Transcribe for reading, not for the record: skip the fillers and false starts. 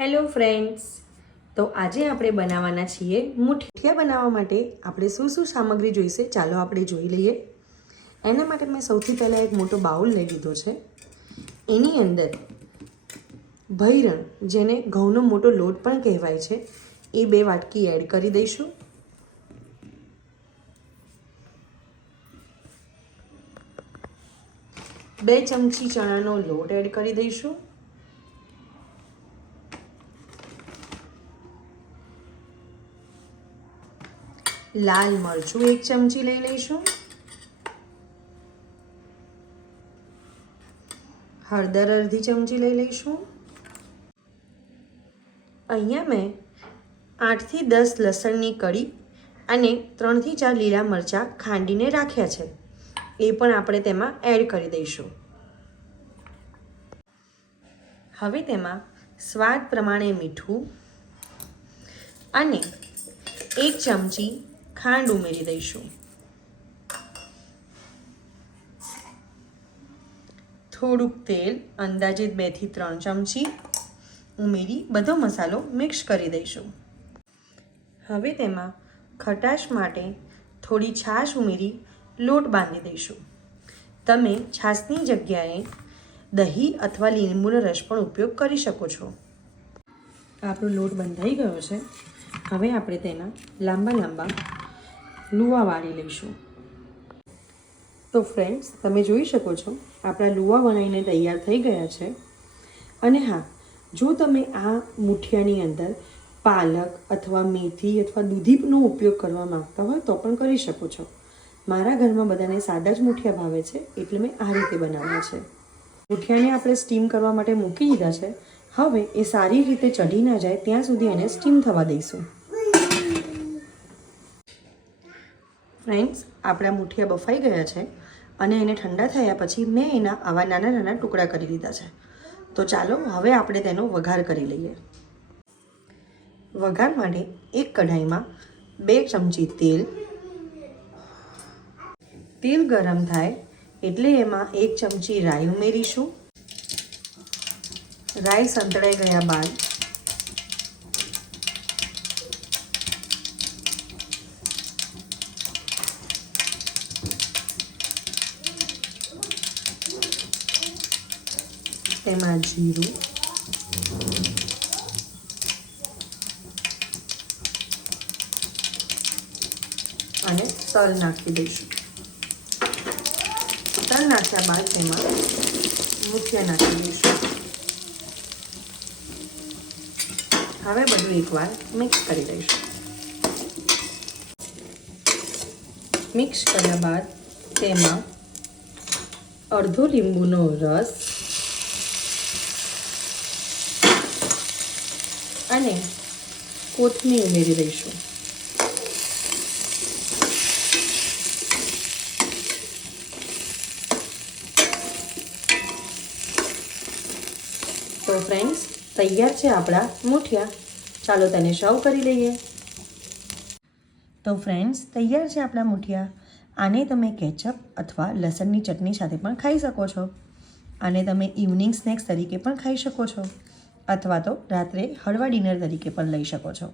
Hello friends, તો આજે આપણે બનાવવાના છીએ મુઠિયા બનાવવા માટે આપણે શું સામગ્રી જોઈશે ચાલો આપણે જોઈ લઈએ. એના માટે મેં સૌથી પહેલાં એક મોટો બાઉલ લઈ લીધો છે. એની અંદર ભૈરણ, જેને ઘઉંનો મોટો લોટ પણ કહેવાય છે, એ 2 વાટકી એડ કરી દઈશું. બે ચમચી ચણાનો લોટ એડ કરી દઈશું. લાલ મરચું 1 ચમચી લઈ લઈશું. હળદર અડધી ચમચી લઈ લઈશું. અહીંયા મેં 8 થી 10 લસણની કળી અને 3 થી 4 લીલા મરચાં ખાંડીને રાખ્યા છે, એ પણ આપણે તેમાં એડ કરી દઈશું. હવે તેમાં સ્વાદ પ્રમાણે મીઠું અને 1 ચમચી ખાંડ ઉમેરી દઈશું. થોડુંક તેલ, અંદાજિત 2 થી 3 ચમચી ઉમેરી બધો મસાલો મિક્સ કરી દઈશું. હવે તેમાં ખટાશ માટે થોડી છાશ ઉમેરી લોટ બાંધી દઈશું. તમે છાશની જગ્યાએ દહીં અથવા લીંબુનો રસ પણ ઉપયોગ કરી શકો છો. આપણો લોટ બંધાઈ ગયો છે. હવે આપણે તેના લાંબા લાંબા લુવા વાળી લઈશું. તો ફ્રેન્ડ્સ, તમે જોઈ શકો છો આપણા લુવા વણાઈને તૈયાર થઈ ગયા છે. અને હા, જો તમે આ મુઠિયાની અંદર પાલક અથવા મેથી અથવા દૂધીનો ઉપયોગ કરવા માંગતા હોય તો પણ કરી શકો છો. મારા ઘરમાં બધાને સાદા જ મુઠિયા ભાવે છે, એટલે મેં આ રીતે બનાવ્યા છે. મુઠિયાને આપણે સ્ટીમ કરવા માટે મૂકી દીધા છે. હવે એ સારી રીતે ચઢી ના જાય ત્યાં સુધી એને સ્ટીમ થવા દઈશું. ફ્રેન્ડ્સ, આપણા મુઠિયા બફાઈ ગયા છે અને એને ઠંડા થયા પછી મેં એના આવા નાના નાના ટુકડા કરી લીધા છે. તો ચાલો હવે આપણે તેનો વઘાર કરી લઈએ. વઘાર માટે એક કઢાઈમાં 2 ચમચી તેલ ગરમ થાય એટલે એમાં 1 ચમચી રાઈ ઉમેરીશું. રાઈ સંતળાઈ ગયા બાદ તેમાં જીરું, અને તલ નાખી દઈશું. તલ નાખ્યા બાદ તેમાં મુઠિયા નાખી દઈશું. હવે બધું એકવાર મિક્સ કરી દઈશું. મિક્સ કર્યા બાદ તેમાં અડધો લીંબુનો રસ અને કોથમીર ઉમેરી દઈશું. તો ફ્રેન્ડ્સ, તૈયાર છે આપણા મુઠિયા. ચાલો તેને સર્વ કરી લઈએ. તો ફ્રેન્ડ્સ, તૈયાર છે આપણા મુઠિયા. આને તમે કેચઅપ અથવા લસણની ચટણી સાથે પણ ખાઈ શકો છો. આને તમે ઇવનિંગ સ્નેક્સ તરીકે પણ ખાઈ શકો છો, અથવા તો રાત્રે હળવા ડિનર તરીકે પણ લઈ શકો છો.